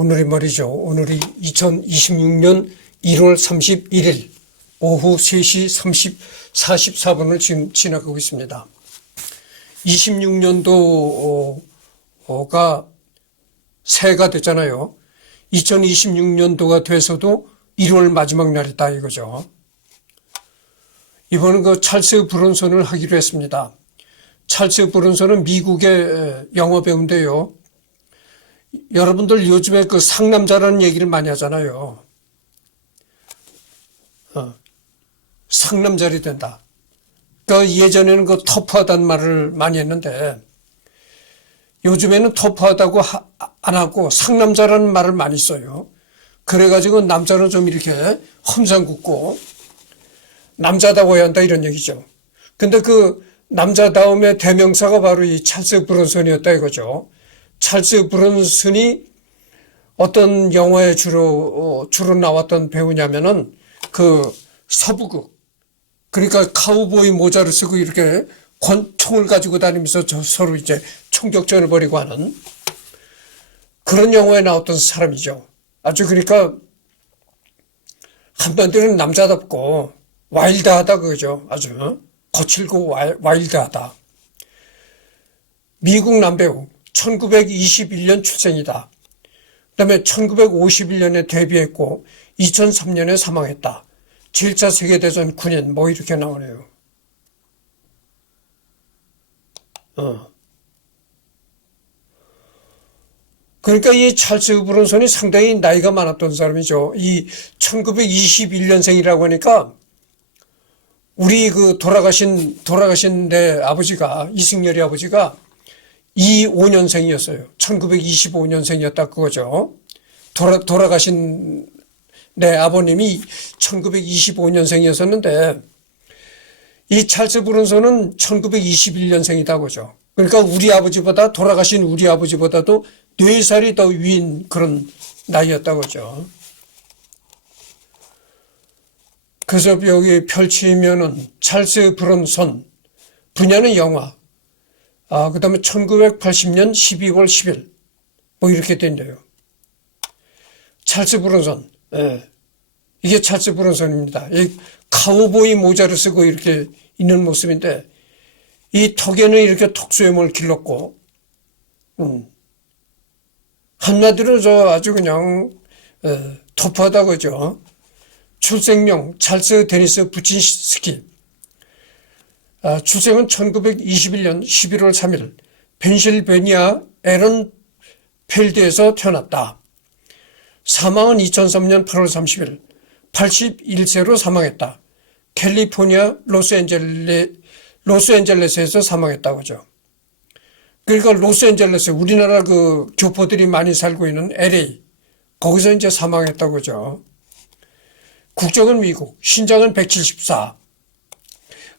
오늘이 말이죠. 오늘이 2026년 1월 31일 오후 3시 44분을 지금 지나가고 있습니다. 26년도가 새해가 됐잖아요. 2026년도가 돼서도 1월 마지막 날이다 이거죠. 이번은 그 찰스 브론선을 하기로 했습니다. 찰스 브론선은 미국의 영화 배우인데요. 여러분들 요즘에 그 상남자라는 얘기를 많이 하잖아요. 상남자리 된다. 그러니까 예전에는 그 터프하다는 말을 많이 했는데 요즘에는 터프하다고 안 하고 상남자라는 말을 많이 써요. 그래가지고 남자는 좀 이렇게 험상궂고 남자다워야 한다 이런 얘기죠. 근데 그 남자다움의 대명사가 바로 이 찰스 브론선이었다 이거죠. 찰스 브론슨이 어떤 영화에 주로 나왔던 배우냐면은 그 서부극. 그러니까 카우보이 모자를 쓰고 이렇게 권총을 가지고 다니면서 서로 이제 총격전을 벌이고 하는 그런 영화에 나왔던 사람이죠. 아주 그러니까 한마디로 남자답고 와일드하다 그거죠. 아주 거칠고 와일드하다. 미국 남배우 1921년 출생이다. 그다음에 1951년에 데뷔했고 2003년에 사망했다. 7차 세계대전 군인 뭐 이렇게 나오네요. 그러니까 이 찰스 브론선이 상당히 나이가 많았던 사람이죠. 이 1921년생이라고 하니까 우리 그 돌아가신 내 아버지가 이승열이 아버지가 25년생이었어요. 1925년생이었다 그거죠. 돌아가신 내 아버님이 1925년생이었었는데 이 찰스 브론선은 1921년생이다 그죠. 그러니까 돌아가신 우리 아버지보다도 4살이 더 위인 그런 나이였다 그죠. 그래서 여기 펼치면은 찰스 브론선 분야는 영화. 그 다음에 1980년 12월 10일 뭐 이렇게 된대요. 찰스 브론선. 이게 찰스 브론선입니다. 이 카우보이 모자를 쓰고 이렇게 있는 모습인데 이 턱에는 이렇게 턱수염을 길렀고 한마디로 아주 그냥 터프하다 그죠. 출생명 찰스 데니스 부친스키. 출생은 1921년 11월 3일 펜실베니아 에런펠드에서 태어났다. 사망은 2003년 8월 30일 81세로 사망했다. 캘리포니아 로스앤젤레스에서 사망했다 그죠. 그러니까 로스앤젤레스 우리나라 그 교포들이 많이 살고 있는 LA 거기서 이제 사망했다 그죠. 국적은 미국, 신장은 174.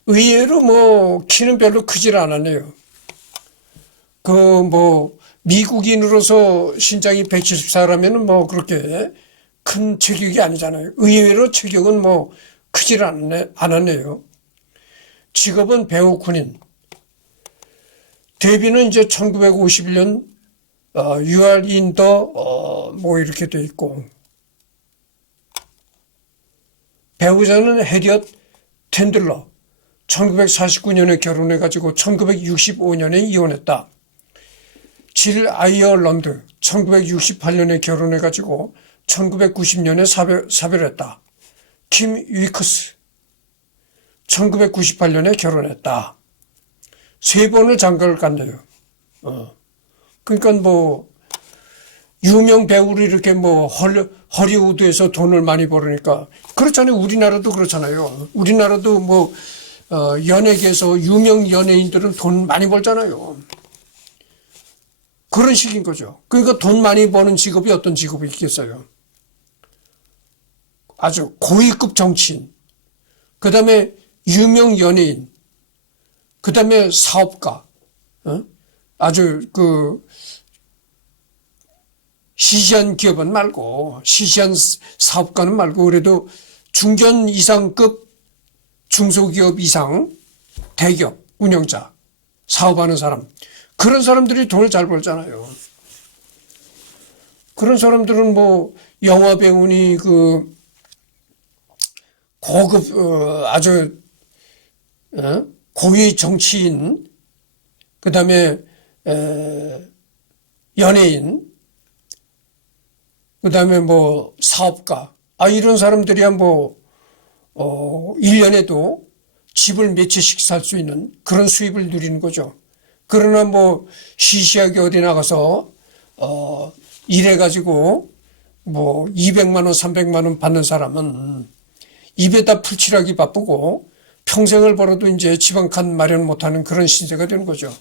의외로 뭐 키는 별로 크질 않았네요. 미국인으로서 신장이 174라면은 뭐 그렇게 큰 체격이 아니잖아요. 의외로 체격은 뭐 크질 않았네요. 직업은 배우 군인. 데뷔는 이제 1951년 You Are in the 뭐 이렇게 돼 있고 배우자는 해리엇 텐들러. 1949년에 결혼해가지고 1965년에 이혼했다. 질 아이얼런드 1968년에 결혼해가지고 1990년에 사별했다. 킴 위커스 1998년에 결혼했다. 3번을 장가를 갔네요. 그러니까 뭐 유명 배우를 이렇게 뭐 허리우드에서 돈을 많이 벌으니까 그렇잖아요. 우리나라도 그렇잖아요. 우리나라도 뭐 연예계에서 유명 연예인들은 돈 많이 벌잖아요. 그런 식인 거죠. 그러니까 돈 많이 버는 직업이 어떤 직업이 있겠어요. 아주 고위급 정치인, 그 다음에 유명 연예인, 그 다음에 사업가, 아주 그 시시한 기업은 말고, 시시한 사업가는 말고 그래도 중견 이상급 중소기업 이상 대기업 운영자 사업하는 사람 그런 사람들이 돈을 잘 벌잖아요. 그런 사람들은 뭐 영화 배우니 그 고급 아주 고위 정치인, 그다음에 연예인, 그다음에 뭐 사업가, 이런 사람들이야 뭐 1년에도 집을 몇 채씩 살 수 있는 그런 수입을 누리는 거죠. 그러나 뭐 시시하게 어디 나가서 일해가지고 뭐 200만 원, 300만 원 받는 사람은 입에다 풀칠하기 바쁘고 평생을 벌어도 이제 지방칸 마련 못하는 그런 신세가 되는 거죠.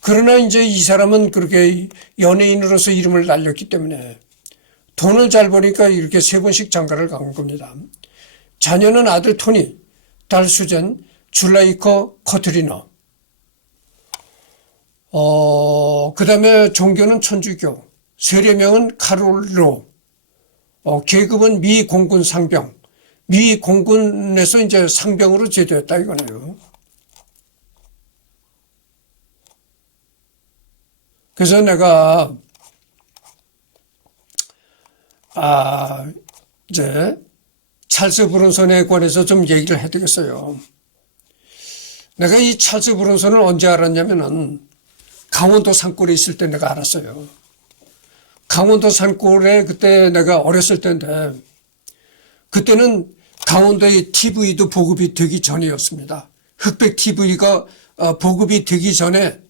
그러나 이제 이 사람은 그렇게 연예인으로서 이름을 날렸기 때문에 돈을 잘 버니까 이렇게 3번씩 장가를 간 겁니다. 자녀는 아들 토니, 딸 수젠, 줄라이커 커트리너. 그 다음에 종교는 천주교, 세례명은 카롤로, 계급은 미 공군 상병, 미 공군에서 이제 상병으로 제대했다 이거네요. 그래서 내가 이제 찰스 브론슨에 관해서 좀 얘기를 해야 되겠어요. 내가 이 찰스 브론슨을 언제 알았냐면은 강원도 산골에 있을 때 내가 알았어요. 강원도 산골에 그때 내가 어렸을 때인데 그때는 강원도의 TV도 보급이 되기 전이었습니다. 흑백 TV가 보급이 되기 전에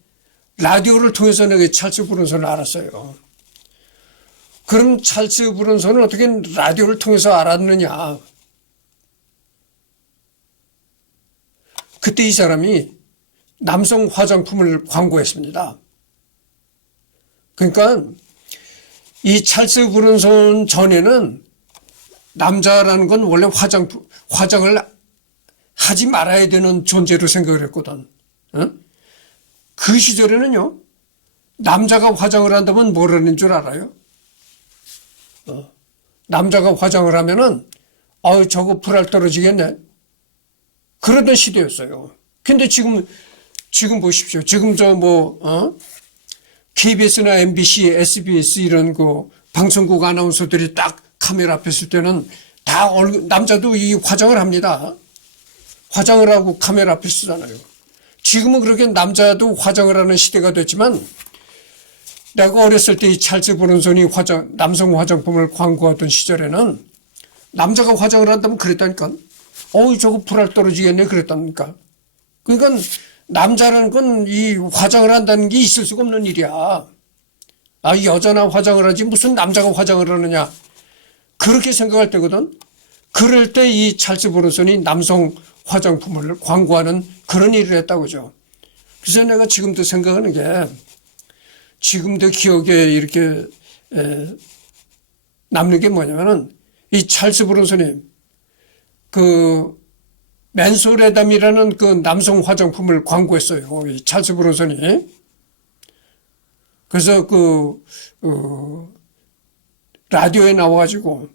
라디오를 통해서 내가 찰스 브론슨을 알았어요. 그럼 찰스 브론슨은 어떻게 라디오를 통해서 알았느냐? 그때 이 사람이 남성 화장품을 광고했습니다. 그러니까 이 찰스 브론슨 전에는 남자라는 건 원래 화장을 하지 말아야 되는 존재로 생각을 했거든. 그 시절에는요, 남자가 화장을 한다면 뭐라는 줄 알아요? 남자가 화장을 하면은, 저거 불알 떨어지겠네. 그러던 시대였어요. 근데 지금 보십시오. 지금 KBS나 MBC, SBS 이런 그 방송국 아나운서들이 딱 카메라 앞에 있을 때는 다 남자도 이 화장을 합니다. 화장을 하고 카메라 앞에 쓰잖아요. 지금은 그렇게 남자도 화장을 하는 시대가 됐지만 내가 어렸을 때 이 찰스 브론슨이 남성 화장품을 광고하던 시절에는 남자가 화장을 한다면 그랬다니까. 저거 불알 떨어지겠네 그랬다니까. 그러니까 남자라는 건 이 화장을 한다는 게 있을 수가 없는 일이야. 여자나 화장을 하지 무슨 남자가 화장을 하느냐. 그렇게 생각할 때거든. 그럴 때 이 찰스 브론슨이 남성 화장품을 광고하는 그런 일을 했다고죠. 그래서 내가 지금도 생각하는 게 지금도 기억에 이렇게 남는 게 뭐냐면은 이 찰스 브론슨이 그 맨소레담이라는 그 남성 화장품을 광고했어요. 이 찰스 브론슨이. 그래서 라디오에 나와가지고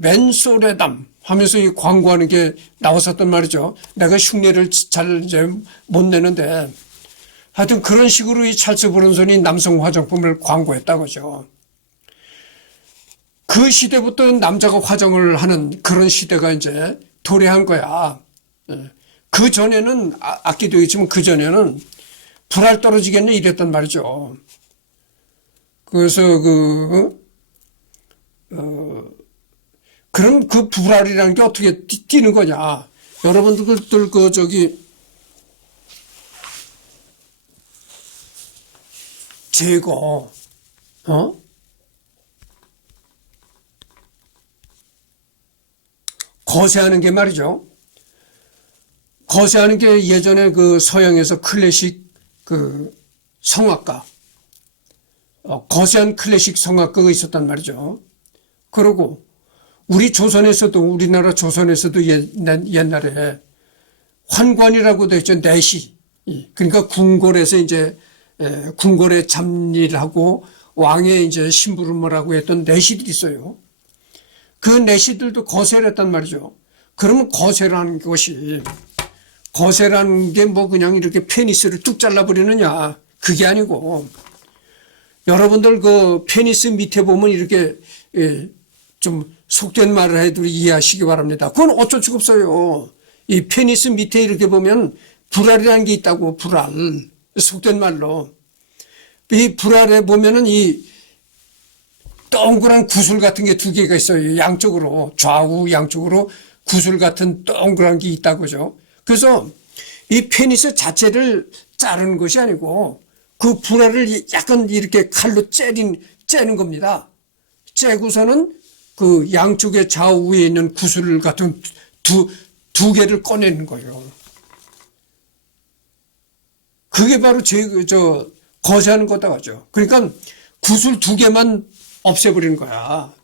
맨소레담 하면서 이 광고하는 게 나왔었단 말이죠. 내가 흉내를 잘 이제 못 내는데 하여튼 그런 식으로 이 찰스 브론슨이 남성 화장품을 광고했다고죠. 그 시대부터 남자가 화장을 하는 그런 시대가 이제 도래한 거야. 그 전에는 아끼도 있지만 그 전에는 불알 떨어지겠네 이랬단 말이죠. 그래서 그럼 그 불알이라는 게 어떻게 뛰는 거냐. 여러분들 제거, 거세하는 게 말이죠. 거세하는 게 예전에 그 서양에서 클래식 그 성악가, 거세한 클래식 성악가가 있었단 말이죠. 그리고 우리나라 조선에서도 옛날에 환관이라고 되어 있죠. 내시. 그러니까 궁궐에서 이제 궁궐에 잡일하고 왕의 이제 심부름을 하고 했던 내시들이 있어요. 그 내시들도 거세를 했단 말이죠. 그러면 거세라는 게 뭐 그냥 이렇게 페니스를 뚝 잘라버리느냐. 그게 아니고 여러분들 그 페니스 밑에 보면 이렇게 좀 속된 말을 해도 이해하시기 바랍니다. 그건 어쩔 수가 없어요. 이 페니스 밑에 이렇게 보면 불알이라는 게 있다고, 불알. 속된 말로. 이 불알에 보면은 이 동그란 구슬 같은 게 두 개가 있어요. 양쪽으로, 좌우 양쪽으로 구슬 같은 동그란 게 있다고죠. 그래서 이 페니스 자체를 자르는 것이 아니고 그 불알을 약간 이렇게 칼로 째는 겁니다. 째고서는 그 양쪽에 좌우에 있는 구슬 같은 두 개를 꺼내는 거예요. 그게 바로 거세하는 거다 하죠. 그러니까 구슬 두 개만 없애버리는 거야.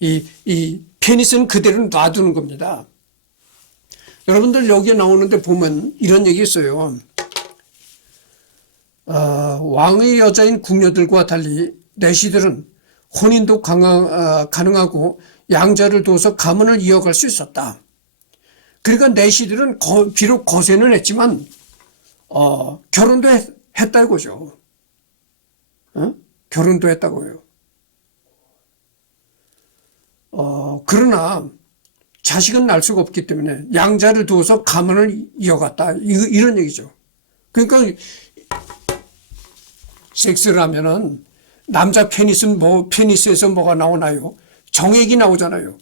이 페니스는 그대로 놔두는 겁니다. 여러분들 여기에 나오는데 보면 이런 얘기 있어요. 왕의 여자인 궁녀들과 달리 내시들은 혼인도 가능하고 양자를 둬서 가문을 이어갈 수 있었다. 그러니까 내시들은 비록 거세는 했지만 결혼도 했다 이거죠. 결혼도 했다고요. 그러나 자식은 낳을 수가 없기 때문에 양자를 두어서 가문을 이어갔다. 이런 얘기죠. 그러니까 섹스를 하면은 남자 페니스에서 뭐가 나오나요? 정액이 나오잖아요.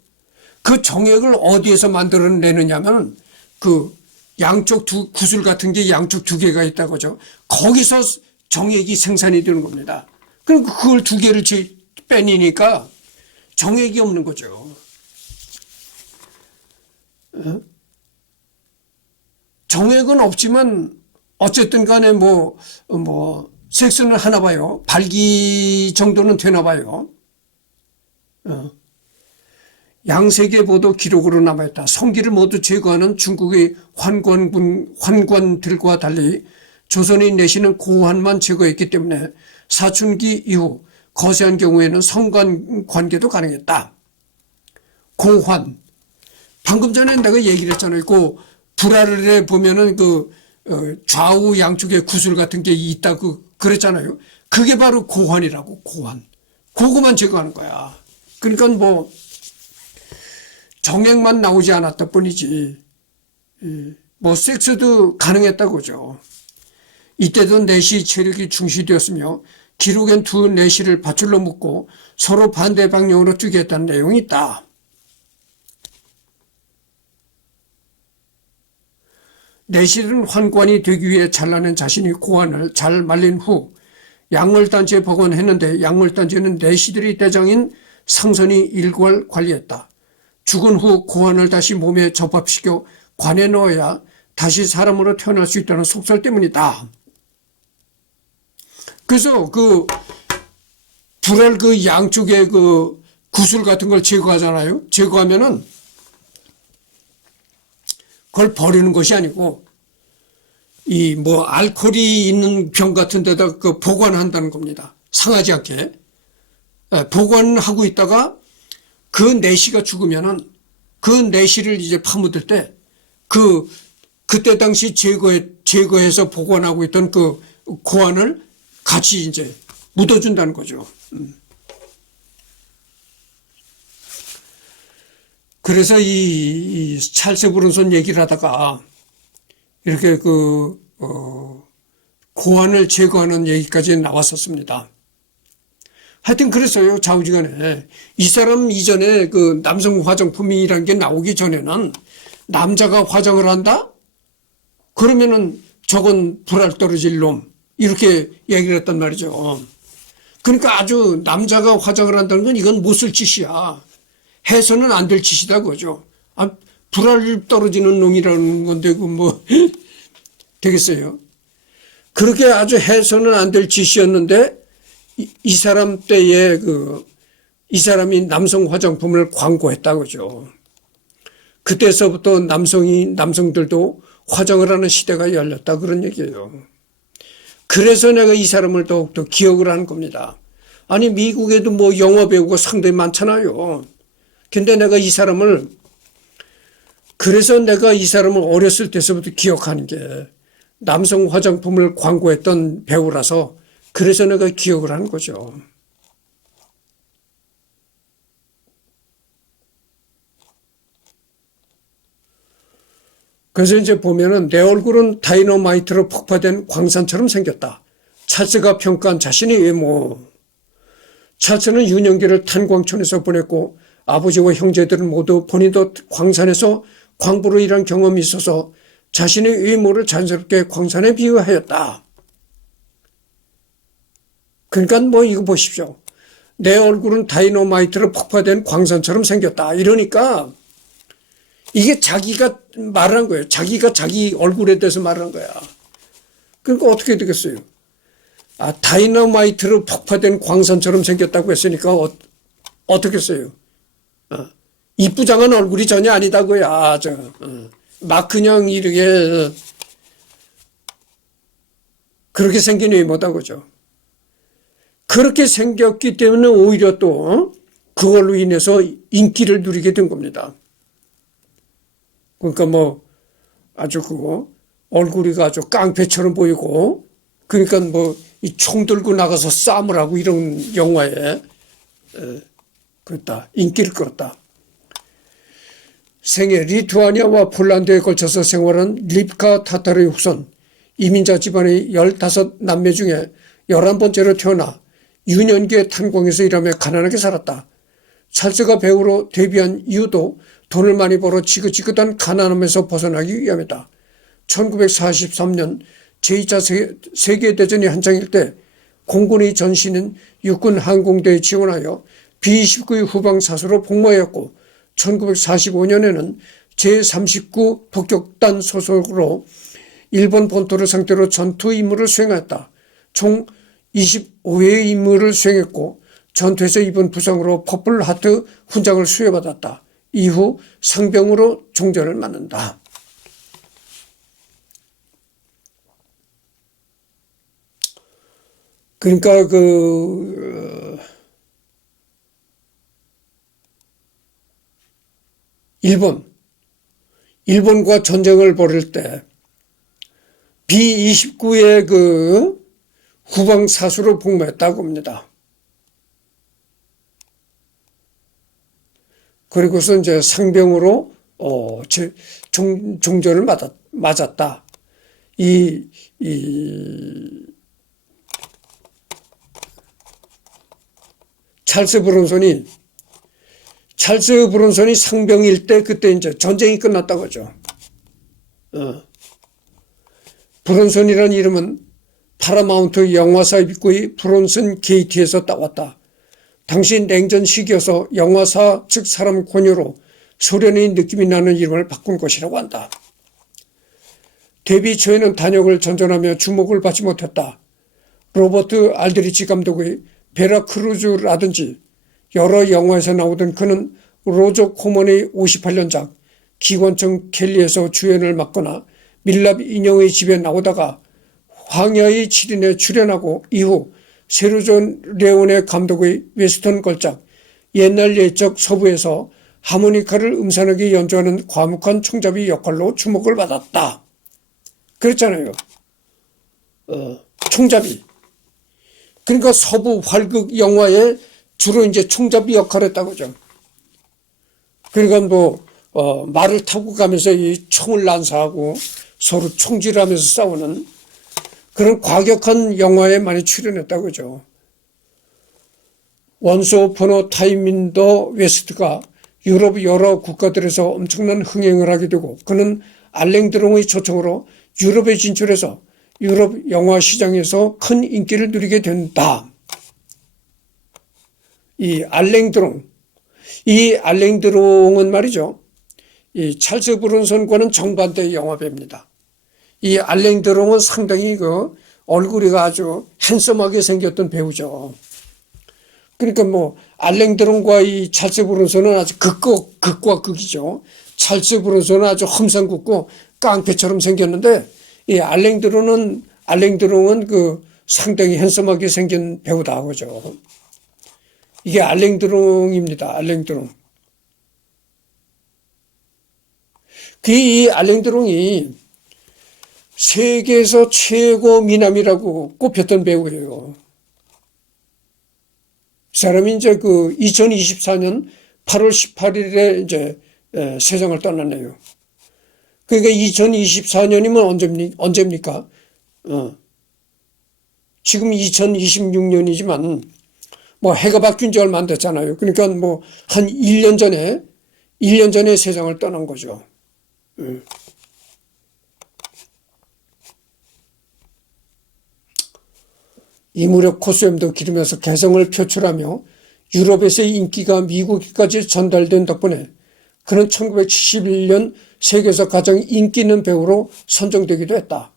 그 정액을 어디에서 만들어내느냐면 그 양쪽 구슬 같은 게 양쪽 두 개가 있다고죠. 거기서 정액이 생산이 되는 겁니다. 그럼 그걸 두 개를 빼니까 정액이 없는 거죠. 정액은 없지만 어쨌든 간에 섹스는 하나 봐요. 발기 정도는 되나 봐요. 양세계 보도 기록으로 남아있다. 성기를 모두 제거하는 중국의 환관들과 달리 조선의 내시는 고환만 제거했기 때문에 사춘기 이후 거세한 경우에는 성관 관계도 가능했다. 고환. 방금 전에 내가 얘기를 했잖아요. 그 불알에 보면은 좌우 양쪽에 구슬 같은 게 있다고 그랬잖아요. 그게 바로 고환이라고, 고환. 그거만 제거하는 거야. 그러니까 정액만 나오지 않았다 뿐이지. 섹스도 가능했다고죠. 이때도 내시 체력이 중시되었으며 기록엔 두 내시를 밧줄로 묶고 서로 반대 방향으로 뛰게 했다는 내용이 있다. 내실은 환관이 되기 위해 잘라낸 자신이 고환을 잘 말린 후 약물단지에 보관했는데 약물단지는 내시들의 대장인 상선이 일괄 관리했다. 죽은 후 고환을 다시 몸에 접합시켜 관에 넣어야 다시 사람으로 태어날 수 있다는 속설 때문이다. 그래서 불알 양쪽에 구슬 같은 걸 제거하잖아요. 제거하면은 그걸 버리는 것이 아니고 알코올이 있는 병 같은 데다 보관한다는 겁니다. 상하지 않게. 보관하고 있다가 그 내시가 죽으면은 그 내시를 이제 파묻을 때 그때 당시 제거해서 보관하고 있던 그 고환을 같이 이제 묻어준다는 거죠. 그래서 이 찰스 브룬슨 얘기를 하다가 이렇게 고환을 제거하는 얘기까지 나왔었습니다. 하여튼 그랬어요. 좌우지간에. 이 사람 이전에 남성 화장품이라는 게 나오기 전에는 남자가 화장을 한다? 그러면은 저건 불알 떨어질 놈. 이렇게 얘기를 했단 말이죠. 그러니까 아주 남자가 화장을 한다는 건 이건 못 쓸 짓이야. 해서는 안 될 짓이다 그거죠. 불알 떨어지는 놈이라는 건데 되겠어요. 그렇게 아주 해서는 안 될 짓이었는데 이 사람 때에 이 사람이 남성 화장품을 광고했다 그죠. 그때서부터 남성들도 화장을 하는 시대가 열렸다 그런 얘기예요. 그래서 내가 이 사람을 더욱더 기억을 하는 겁니다. 아니 미국에도 영화 배우가 상당히 많잖아요. 근데 내가 이 사람을 어렸을 때서부터 기억하는 게 남성 화장품을 광고했던 배우라서 그래서 내가 기억을 하는 거죠. 그래서 이제 보면은 내 얼굴은 다이너마이트로 폭파된 광산처럼 생겼다. 찰스가 평가한 자신의 외모. 찰스는 유년기를 탄광촌에서 보냈고 아버지와 형제들은 모두 본인도 광산에서 광부로 일한 경험이 있어서 자신의 외모를 자연스럽게 광산에 비유하였다. 그러니까 뭐 이거 보십시오. 내 얼굴은 다이너마이트로 폭파된 광산처럼 생겼다. 이러니까 이게 자기가 말한 거예요. 자기가 자기 얼굴에 대해서 말한 거야. 그러니까 어떻게 되겠어요? 다이너마이트로 폭파된 광산처럼 생겼다고 했으니까 어떻게 써요? 이쁘장한 얼굴이 전혀 아니다고요. 막 그냥 이렇게 그렇게 생긴 외모다 그죠. 그렇게 생겼기 때문에 오히려 또 그걸로 인해서 인기를 누리게 된 겁니다. 그러니까 뭐 아주 얼굴이 아주 깡패처럼 보이고 그러니까 뭐 이 총 들고 나가서 싸움을 하고 이런 영화에 그렇다 인기를 끌었다. 생애 리투아니아와 폴란드에 걸쳐서 생활한 립카 타타르의 후손 이민자 집안의 15남매 중에 11번째로 태어나 유년기에 탄광에서 일하며 가난하게 살았다. 찰스가 배우로 데뷔한 이유도 돈을 많이 벌어 지긋지긋한 가난함에서 벗어나기 위함이다. 1943년 제2차 세계대전이 한창일 때 공군의 전신인 육군항공대에 지원하여 B-29의 후방사수로 복무하였고 1945년에는 제39 폭격단 소속으로 일본 본토를 상대로 전투 임무를 수행하였다. 총 25회의 임무를 수행했고 전투에서 입은 부상으로 퍼플 하트 훈장을 수여받았다. 이후 상병으로 종전을 맞는다. 그러니까 일본과 전쟁을 벌일 때 B-29의 후방 사수로 복무했다고 합니다. 그리고서 이제 상병으로 종전을 맞았다. 찰스 브론손이 상병일 때 그때 이제 전쟁이 끝났다고 하죠. 브론손이라는 이름은 파라마운트 영화사 입구의 브론슨 게이트에서 따왔다. 당시 냉전 시기여서 영화사 측 사람 권유로 소련의 느낌이 나는 이름을 바꾼 것이라고 한다. 데뷔 초에는 단역을 전전하며 주목을 받지 못했다. 로버트 알드리치 감독의 베라크루즈라든지 여러 영화에서 나오던 그는 로저 코먼의 58년작 기관총 켈리에서 주연을 맡거나 밀랍 인형의 집에 나오다가 황야의 7인에 출연하고 이후 세르조 레오네 감독의 웨스턴 걸작 옛날 옛적 서부에서 하모니카를 음산하게 연주하는 과묵한 총잡이 역할로 주목을 받았다. 그렇잖아요. 총잡이. 그러니까 서부 활극 영화에 주로 이제 총잡이 역할을 했다고 그죠. 그러니까 말을 타고 가면서 이 총을 난사하고 서로 총질하면서 싸우는 그런 과격한 영화에 많이 출연했다고 그죠. 원스 오폰 타임 인 더 웨스트가 유럽 여러 국가들에서 엄청난 흥행을 하게 되고 그는 알랭드롱의 초청으로 유럽에 진출해서 유럽 영화 시장에서 큰 인기를 누리게 된다. 이 알랭드롱은 말이죠. 이 찰스 브론손과는 정반대의 영화배입니다. 이 알랭드롱은 상당히 얼굴이 아주 핸섬하게 생겼던 배우죠. 그러니까 알랭드롱과 이 찰스 브론손은 아주 극과 극이죠. 찰스 브론손은 아주 험상궂고 깡패처럼 생겼는데 이 알랭드롱은 상당히 핸섬하게 생긴 배우다 그죠. 이게 알랭드롱입니다. 알랭드롱. 이 알랭드롱이 세계에서 최고 미남이라고 꼽혔던 배우예요. 이 사람이 이제 그 2024년 8월 18일에 이제 세상을 떠났네요. 그러니까 2024년이면 언제입니까? 지금 2026년이지만 뭐 해가 바뀐 지 얼마 안 됐잖아요. 그러니까 뭐 한 1년 전에 세상을 떠난 거죠. 이 무렵 코스염도 기르면서 개성을 표출하며 유럽에서의 인기가 미국까지 전달된 덕분에 그는 1971년 세계에서 가장 인기 있는 배우로 선정되기도 했다.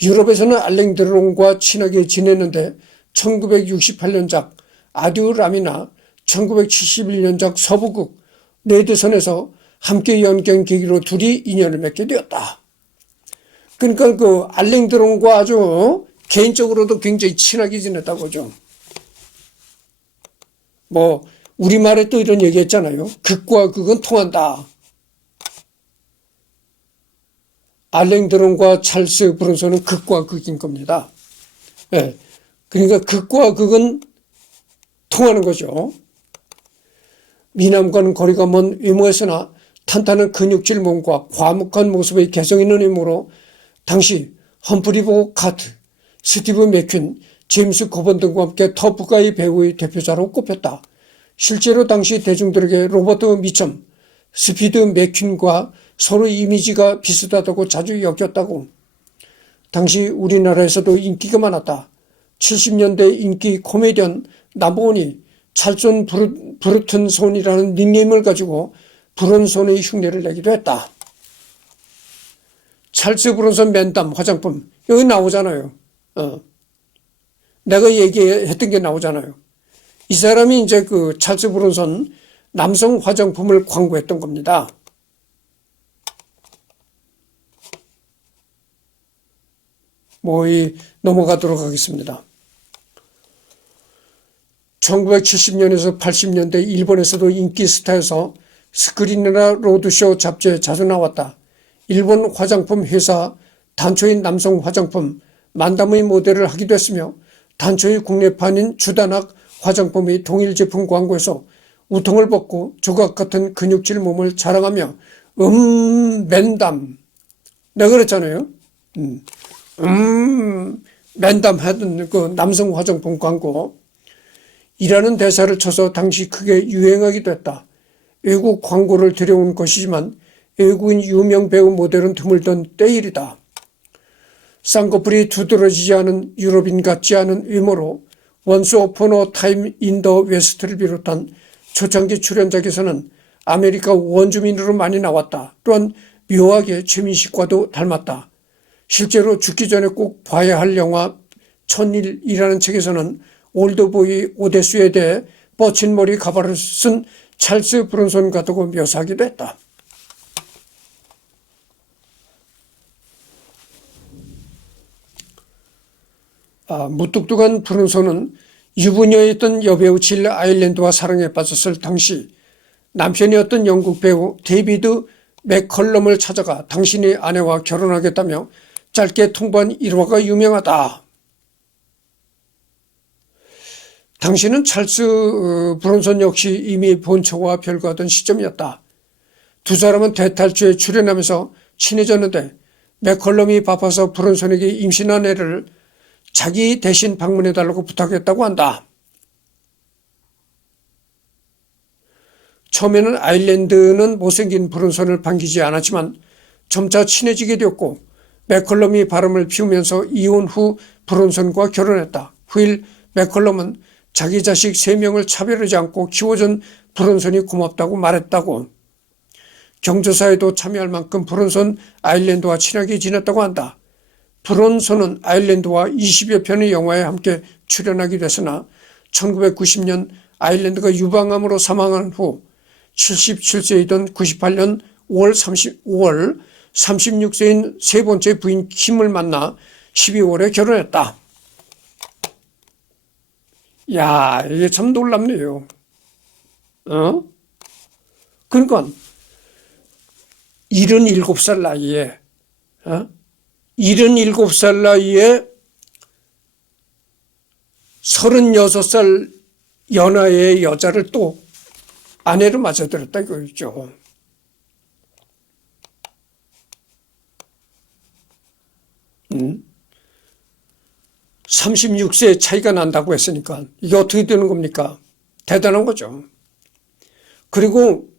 유럽에서는 알랭 드롱과 친하게 지냈는데 1968년작 아듀람이나 1971년작 서부극 레드선에서 함께 연기한 계기로 둘이 인연을 맺게 되었다. 그러니까 그 알랭 드롱과 아주 개인적으로도 굉장히 친하게 지냈다고 하죠. 뭐 우리말에 또 이런 얘기 했잖아요. 극과 극은 통한다. 알랭 드론과 찰스 브론슨은 극과 극인 겁니다. 네. 그러니까 극과 극은 통하는 거죠. 미남과는 거리가 먼 외모에서나 탄탄한 근육질 몸과 과묵한 모습의 개성 있는 외모로 당시 험프리 보가트, 스티브 맥퀸, 제임스 코번 등과 함께 터프가이 배우의 대표자로 꼽혔다. 실제로 당시 대중들에게 로버트 미첨, 스피드 맥퀸과 서로 이미지가 비슷하다고 자주 여겼다고. 당시 우리나라에서도 인기가 많았다. 70년대 인기 코미디언 남보원이 찰슨 브루튼 손이라는 닉네임을 가지고 브론손의 흉내를 내기도 했다. 찰스 브론손 맨담 화장품 여기 나오잖아요. 내가 얘기했던 게 나오잖아요. 이 사람이 이제 그 찰스 브론손 남성 화장품을 광고했던 겁니다. 넘어가도록 하겠습니다. 1970년에서 80년대 일본에서도 인기 스타여서 스크린이나 로드쇼 잡지에 자주 나왔다. 일본 화장품 회사 단초인 남성 화장품 만담의 모델을 하기도 했으며 단초의 국내판인 주단학 화장품의 동일 제품 광고에서 우통을 벗고 조각 같은 근육질 몸을 자랑하며 맨담 내가 그랬잖아요. 맨담 하던 그 남성 화장품 광고 이라는 대사를 쳐서 당시 크게 유행하기도 했다. 외국 광고를 들여온 것이지만 외국인 유명 배우 모델은 드물던 때일이다. 쌍꺼풀이 두드러지지 않은 유럽인 같지 않은 외모로 원스 어폰 어 타임 인 더 웨스트를 비롯한 초창기 출연작에서는 아메리카 원주민으로 많이 나왔다. 또한 묘하게 최민식과도 닮았다. 실제로 죽기 전에 꼭 봐야 할 영화 천일이라는 책에서는 올드보이 오데스에 대해 뻗친 머리 가발을 쓴 찰스 브론손 같다고 묘사하기도 했다. 무뚝뚝한 브론손은 유부녀였던 여배우 질 아일랜드와 사랑에 빠졌을 당시 남편이었던 영국 배우 데이비드 맥컬럼을 찾아가 당신의 아내와 결혼하겠다며 짧게 통보한 일화가 유명하다. 당시는 찰스 브론손 역시 이미 본처와 별거하던 시점이었다. 두 사람은 대탈주에 출연하면서 친해졌는데 맥컬럼이 바빠서 브론손에게 임신한 애를 자기 대신 방문해달라고 부탁했다고 한다. 처음에는 아일랜드는 못생긴 브론손을 반기지 않았지만 점차 친해지게 되었고 맥컬럼이 바람을 피우면서 이혼 후 브론손과 결혼했다. 후일 맥컬럼은 자기 자식 3명을 차별하지 않고 키워준 브론손이 고맙다고 말했다고. 경조사에도 참여할 만큼 브론손 아일랜드와 친하게 지냈다고 한다. 브론손은 아일랜드와 20여 편의 영화에 함께 출연하기도 했으나 1990년 아일랜드가 유방암으로 사망한 후 77세이던 98년 5월 36세인 세 번째 부인 킴을 만나 12월에 결혼했다. 야, 이게 참 놀랍네요. 그러니까 77살 나이에 77살 나이에 36살 연하의 여자를 또 아내로 맞아들였다 이거죠. 36세 차이가 난다고 했으니까 이게 어떻게 되는 겁니까? 대단한 거죠. 그리고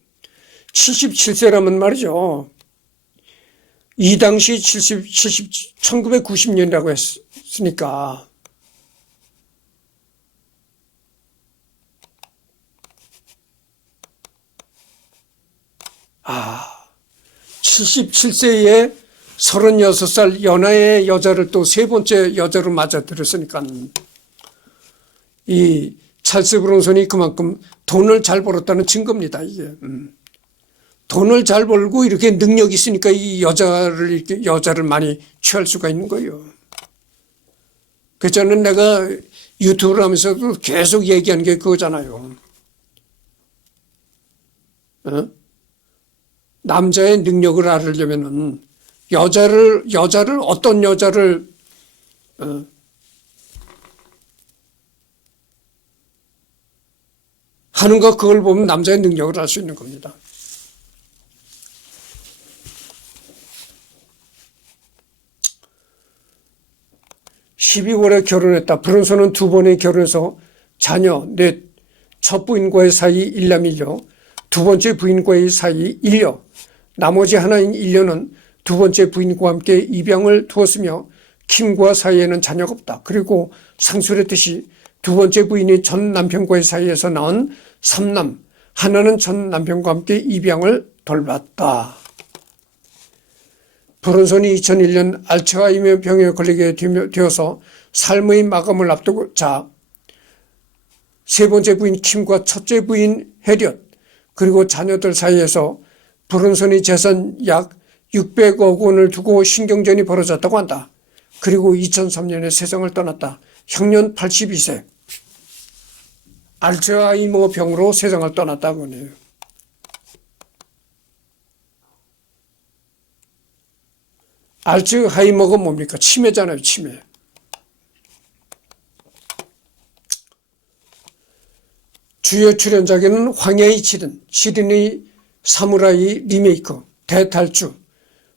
77세라면 말이죠. 이 당시 1990년이라고 했으니까 77세에 36살 연하의 여자를 또 세 번째 여자로 맞아들였으니까 이 찰스 브론손이 그만큼 돈을 잘 벌었다는 증거입니다. 이게 돈을 잘 벌고 이렇게 능력이 있으니까 이 여자를 많이 취할 수가 있는 거예요. 그래서 저는 내가 유튜브를 하면서도 계속 얘기하는 게 그거잖아요. 남자의 능력을 알으려면은 여자를 어떤 여자를 하는가 그걸 보면 남자의 능력을 알 수 있는 겁니다. (12월에) 결혼했다. 브론손은 2번에 결혼해서 자녀 넷, 첫 부인과의 사이 1남 1녀, 두 번째 부인과의 사이 1녀, 나머지 하나인 1녀는 두 번째 부인과 함께 입양을 두었으며 킴과 사이에는 자녀가 없다. 그리고 상술했듯이 두 번째 부인이 전 남편과의 사이에서 낳은 3남, 하나는 전 남편과 함께 입양을 돌봤다. 브론손이 2001년 알츠하이머 병에 걸리게 되어서 삶의 마감을 앞두고자 세 번째 부인 킴과 첫째 부인 해리엇 그리고 자녀들 사이에서 브론손이 재산 약 600억 원을 두고 신경전이 벌어졌다고 한다. 그리고 2003년에 세상을 떠났다. 향년 82세. 알츠하이머 병으로 세상을 떠났다고 하네요. 알츠하이머가 뭡니까? 치매잖아요, 치매. 주요 출연작에는 황야의 칠은, 시드니 사무라이 리메이크, 대탈주,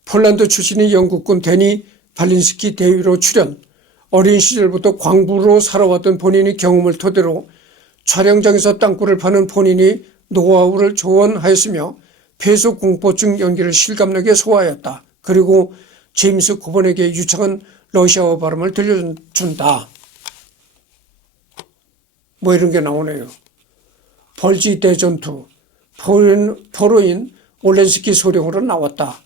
폴란드 출신의 영국군 데니 발린스키 대위로 출연, 어린 시절부터 광부로 살아왔던 본인의 경험을 토대로 촬영장에서 땅굴을 파는 본인이 노하우를 조언하였으며 폐소공포증 연기를 실감나게 소화하였다. 그리고 제임스 코번에게 유창한 러시아어 발음을 들려준다. 뭐 이런 게 나오네요. 벌지 대전투, 포로인 올렌스키 소령으로 나왔다.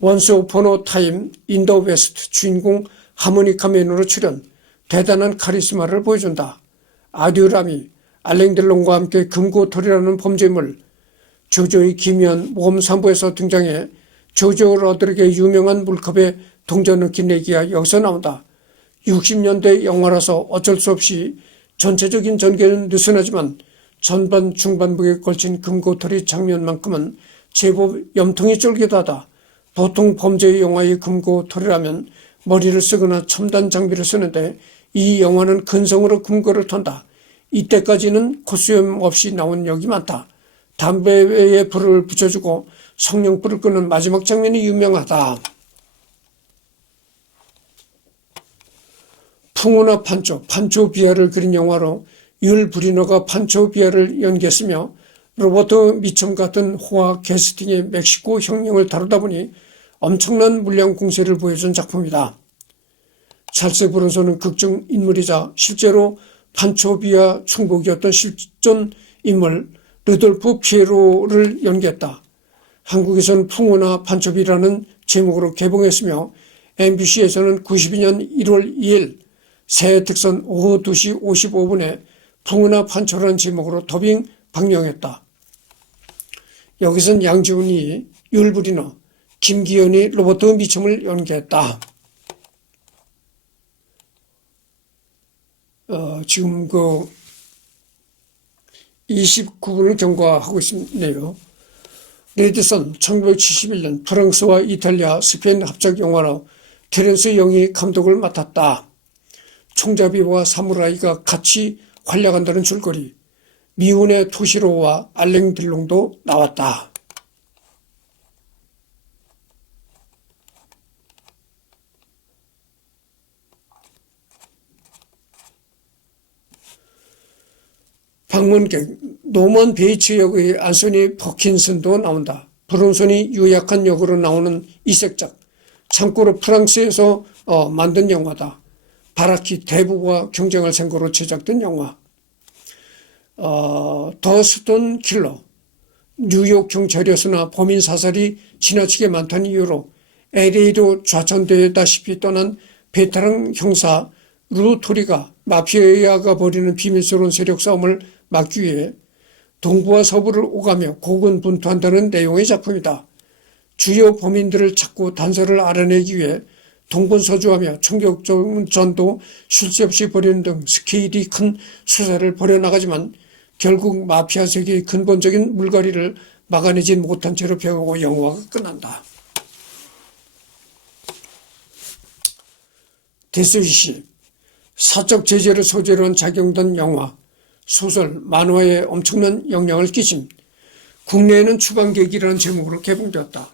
원스 오폰 어 타임 인 더 웨스트 주인공 하모니카 맨으로 출연, 대단한 카리스마를 보여준다. 아듀라미, 알랭델론과 함께 금고토리라는 범죄물, 조조의 기묘한 모험 3부에서 등장해 조조 러들에게 유명한 물컵에 동전 넣기 내기가 여기서 나온다. 60년대 영화라서 어쩔 수 없이 전체적인 전개는 느슨하지만 전반 중반부에 걸친 금고토리 장면만큼은 제법 염통이 쫄깃하다. 보통 범죄 영화의 금고토리라면 머리를 쓰거나 첨단 장비를 쓰는데 이 영화는 근성으로 금고를 턴다. 이때까지는 코수염 없이 나온 역이 많다. 담배에 불을 붙여주고 성냥불을 끄는 마지막 장면이 유명하다. 풍우나 판초 비아를 그린 영화로 율 브리너가 판초 비아를 연기했으며 로버트 미첨 같은 호화 캐스팅의 멕시코 혁명을 다루다 보니 엄청난 물량 공세를 보여준 작품이다. 찰스 브론손은 극중 인물이자 실제로 판초 비아 충복이었던 실존 인물 르돌프 피에로를 연기했다. 한국에서는 풍우나 판초비라는 제목으로 개봉했으며 MBC에서는 92년 1월 2일 새해 특선 오후 2시 55분에 풍우나 판초라는 제목으로 더빙 방영했다. 여기선 양지훈이 율브리너, 김기현이 로버트 미첨을 연기했다. 지금 29분을 경과하고 있네요. 레디슨 1971년 프랑스와 이탈리아, 스페인 합작 영화로 테렌스 영이 감독을 맡았다. 총잡이와 사무라이가 같이 활약한다는 줄거리. 미운의 토시로와 알랭 딜롱도 나왔다. 방문객 노먼 베이츠 역의 안소니 퍼킨슨도 나온다. 브론손이 유약한 역으로 나오는 이색작. 참고로 프랑스에서 만든 영화다. 바라키 대부와 경쟁할 생각으로 제작된 영화. 더 스톤 킬러. 뉴욕 경찰이었으나 범인 사살이 지나치게 많다는 이유로 LA로 좌천되다시피 떠난 베테랑 형사 루 토리가 마피아가 벌이는 비밀스러운 세력 싸움을 막기 위해 동부와 서부를 오가며 고군분투한다는 내용의 작품이다. 주요 범인들을 찾고 단서를 알아내기 위해 동분서주하며 총격적인 전도 쉴 새 없이 벌이는 등 스케일이 큰 수사를 벌여나가지만 결국 마피아 세계의 근본적인 물갈이를 막아내지 못한 채로 병하고 영화가 끝난다. 데스위시. 사적 제재를 소재로 한 작용된 영화, 소설, 만화에 엄청난 영향을 끼친 국내에는 추방객이라는 제목으로 개봉되었다.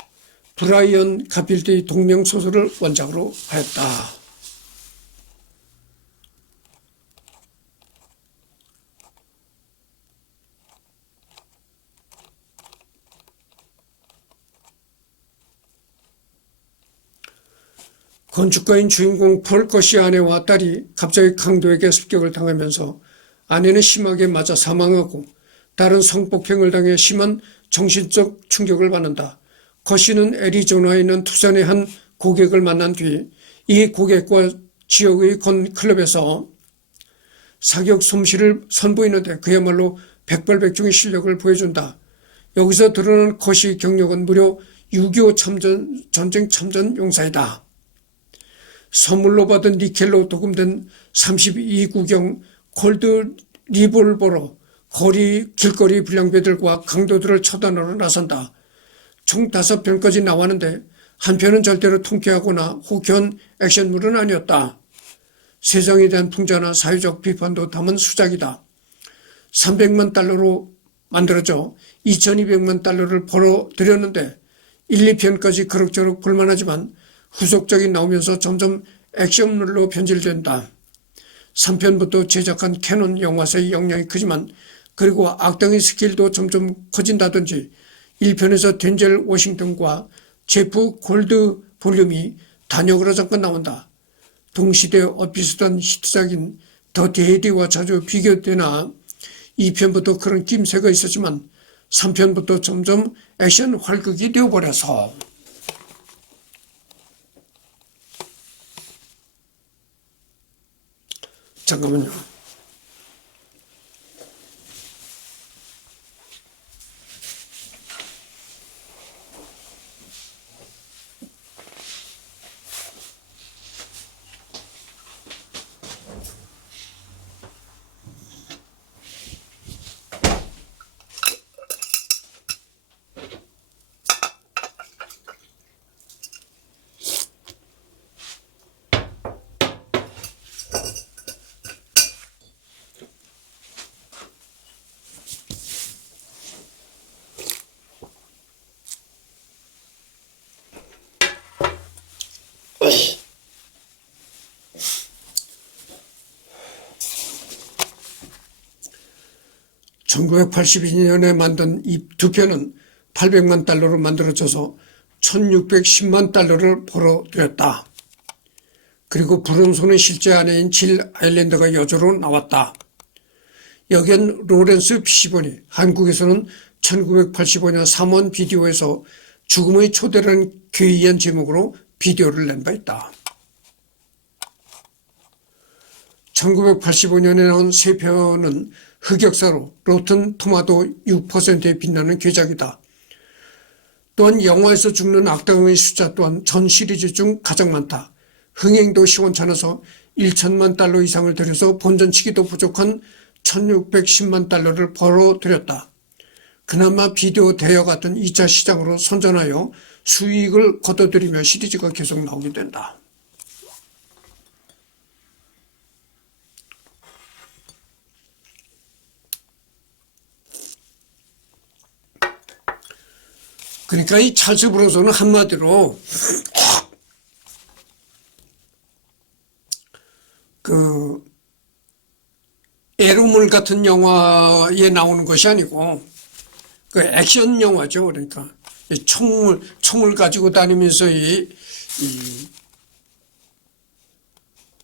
브라이언 가필드의 동명 소설을 원작으로 하였다. 건축가인 주인공 폴 것이 아내와 딸이 갑자기 강도에게 습격을 당하면서 아내는 심하게 맞아 사망하고 딸은 성폭행을 당해 심한 정신적 충격을 받는다. 거시는 애리조나에 있는 투싼의 한 고객을 만난 뒤 이 고객과 지역의 클럽에서 사격 솜씨를 선보이는데 그야말로 백발백중의 실력을 보여준다. 여기서 드러난 거시의 경력은 무려 6.25 전쟁 참전 용사이다. 선물로 받은 니켈로 도금된 32구경 콜드 리볼버로 길거리 불량배들과 강도들을 처단하러 나선다. 총 5편까지 나왔는데 한 편은 절대로 통쾌하거나 호쾌한 액션물은 아니었다. 세상에 대한 풍자나 사회적 비판도 담은 수작이다. 300만 달러로 만들어져 2200만 달러를 벌어들였는데 1, 2편까지 그럭저럭 볼만하지만 후속작이 나오면서 점점 액션물로 변질된다. 3편부터 제작한 캐논 영화사의 영향이 크지만 그리고 악당의 스케일도 점점 커진다든지 1편에서 덴젤 워싱턴과 제프 골드 볼륨이 단역으로 잠깐 나온다. 동시대 엇비슷한 히트작인 더 데이디와 자주 비교되나 2편부터 그런 낌새가 있었지만 3편부터 점점 액션 활극이 되어버려서 잠깐만요. (1982년에) 만든 이 두 편은 800만 달러로 만들어져서 1610만 달러를 벌어들였다. 그리고 브론손의 실제 아내인 질 아일랜드가 여조로 나왔다. 여기엔 로렌스 피시본이 한국에서는 1985년 삼원 비디오에서 죽음의 초대라는 괴이한 제목으로 비디오를 낸 바 있다. 1985년에 나온 세 편은 흑역사로 로튼 토마토 6%에 빛나는 괴작이다. 또한 영화에서 죽는 악당의 숫자 또한 전 시리즈 중 가장 많다. 흥행도 시원찮아서 1천만 달러 이상을 들여서 본전치기도 부족한 1610만 달러를 벌어들였다. 그나마 비디오 대여 같은 2차 시장으로 선전하여 수익을 거둬들이며 시리즈가 계속 나오게 된다. 그러니까 이 찰스 브론슨은 한마디로 그 에로물 같은 영화에 나오는 것이 아니고 그 액션 영화죠. 그러니까 이 총을 가지고 다니면서 이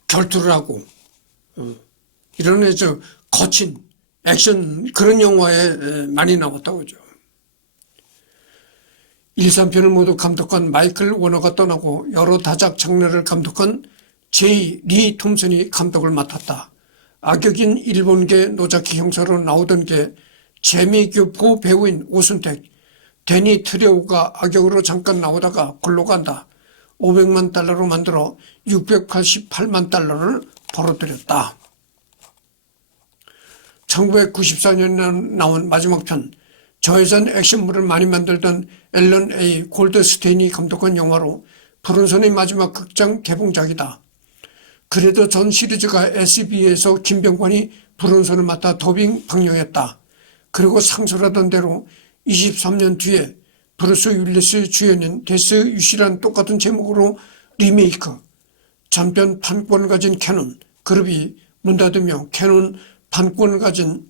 결투를 하고 이런 거친 액션 그런 영화에 많이 나왔다고 하죠. 1, 3편을 모두 감독한 마이클 워너가 떠나고 여러 다작 장르를 감독한 제이 리 톰슨이 감독을 맡았다. 악역인 일본계 노자키 형사로 나오던 게 재미교포 배우인 오순택, 데니 트레오가 악역으로 잠깐 나오다가 골로 간다. 500만 달러로 만들어 688만 달러를 벌어들였다. 1994년에 나온 마지막 편, 저예산 액션물을 많이 만들던 앨런 A. 골드스테인이 감독한 영화로 푸른 손의 마지막 극장 개봉작이다. 그래도 전 시리즈가 SB에서 김병관이 푸른 손을 맡아 더빙 방영했다. 그리고 상설하던 대로 23년 뒤에 브루스 윌리스 주연인 데스 유시란 똑같은 제목으로 리메이크. 전편 판권을 가진 캐논 그룹이 문 닫으며 캐논 판권을 가진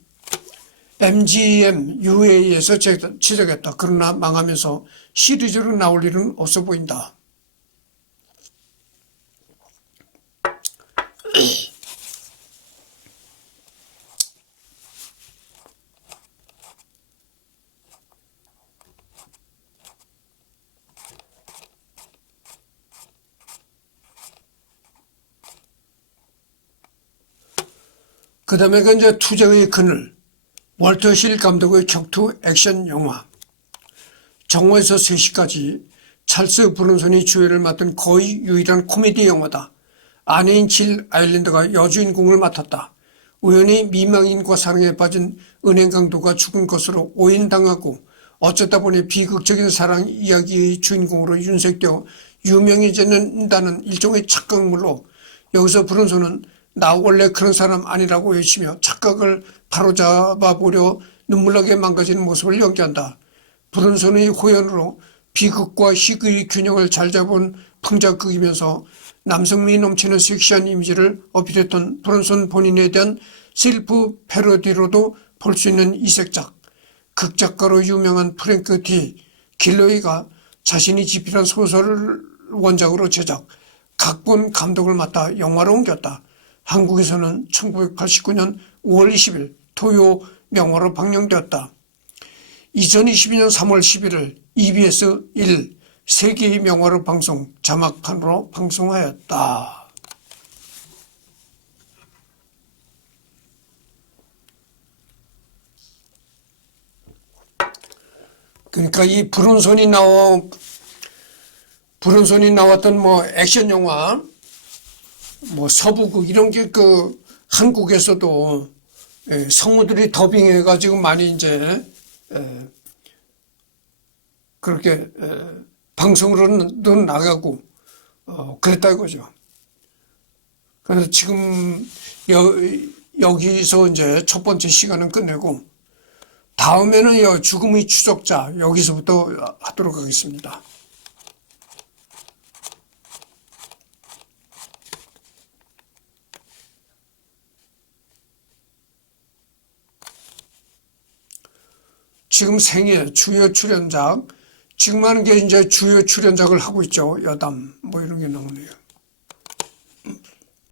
MGM UA에서 제작했다. 그러나 망하면서 시리즈로 나올 일은 없어 보인다. 그 다음에 이제 투쟁의 그늘, 월터 힐 감독의 격투 액션 영화. 정오에서 3시까지 찰스 브론슨이 주연을 맡은 거의 유일한 코미디 영화다. 아내인 질 아일랜드가 여주인공을 맡았다. 우연히 미망인과 사랑에 빠진 은행 강도가 죽은 것으로 오인당하고 어쩌다 보니 비극적인 사랑 이야기의 주인공으로 윤색되어 유명해진다는 일종의 착각물로 여기서 브론슨은 나 원래 그런 사람 아니라고 외치며 착각을 바로잡아 보려 눈물나게 망가지는 모습을 연기한다. 브론슨의 호연으로 비극과 희극의 균형을 잘 잡은 풍자극이면서 남성미 넘치는 섹시한 이미지를 어필했던 브론슨 본인에 대한 셀프 패러디로도 볼 수 있는 이색작. 극작가로 유명한 프랭크 D. 길러이가 자신이 집필한 소설을 원작으로 제작, 각본 감독을 맡아 영화로 옮겼다. 한국에서는 1989년 5월 20일 토요 명화로 방영되었다. 2022년 3월 11일 EBS 1 세계의 명화로 방송 자막판으로 방송하였다. 그러니까 이 브론슨이 나왔던 뭐 액션 영화, 뭐 서부극 이런 게 그 한국에서도 성우들이 더빙해가지고 많이 이제 그렇게 방송으로도 나가고 그랬다 이거죠. 그래서 지금 여기서 이제 첫 번째 시간은 끝내고 다음에는 죽음의 추적자 여기서부터 하도록 하겠습니다. 지금 생애 주요 출연작, 지금 하는 게 이제 주요 출연작을 하고 있죠. 여담 뭐 이런 게 나오네요.